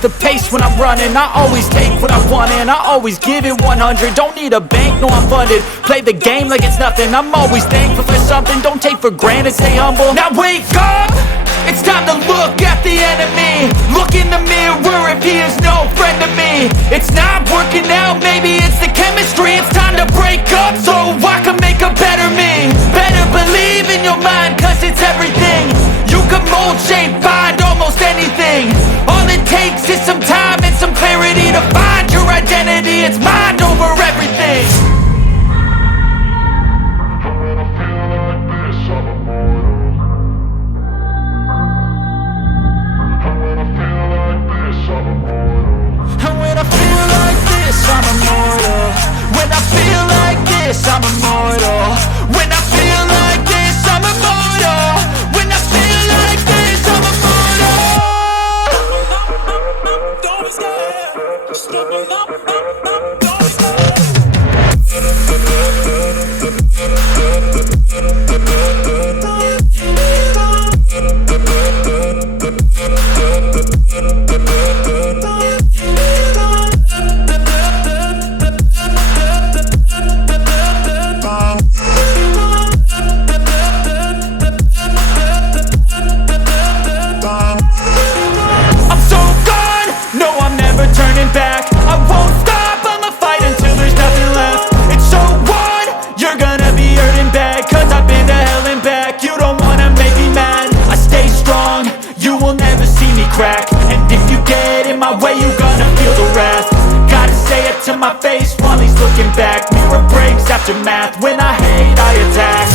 up the pace when I'm running. I always take what I want and I always give it 100. Don't need a bank, no I'm funded. Play the game like it's nothing. I'm always thankful for something. Don't take for granted, stay humble. Now wake up! It's time to look at the enemy. Look in the mirror if he is no friend to me. It's not working out, maybe it's the chemistry. It's time to break up so I can make a better me. Better believe in your mind, cause it's everything. You can mold, shape, find almost anything. All it takes is some time and some clarity to find your identity. It's mind over everything. I'm immortal. When I feel like this, I'm immortal. When I feel like this, I'm immortal. When I feel like this, I'm immortal. Don't be scared. Just give me up. Don't be scared. And if you get in my way, you gonna feel the wrath. Gotta say it to my face while he's looking back. Mirror breaks after math. When I hate, I attack.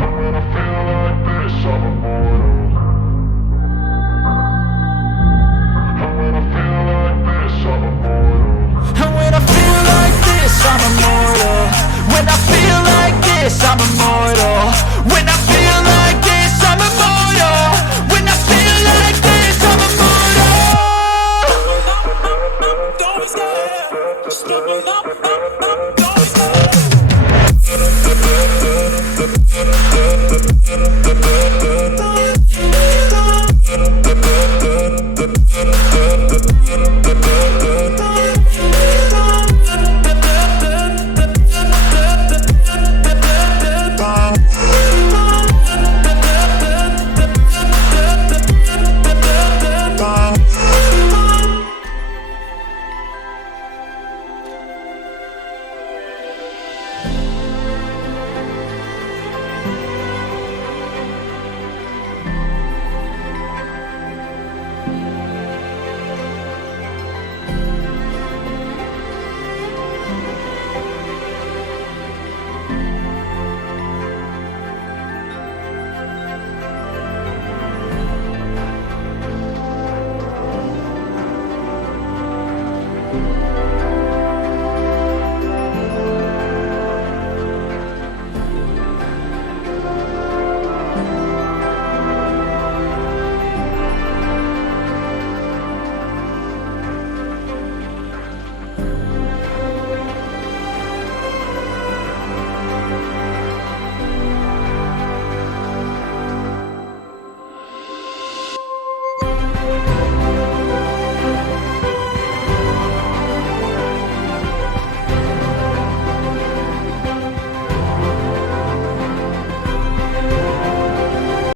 When I feel like this, I'm immortal. When I feel like this, I'm immortal. When I feel like this, I'm immortal. When I feel like this, I'm immortal. When I feel like this, I'm immortal. When I feel like this, I'm immortal. Don't be scared. Just give me up. Don't be scared.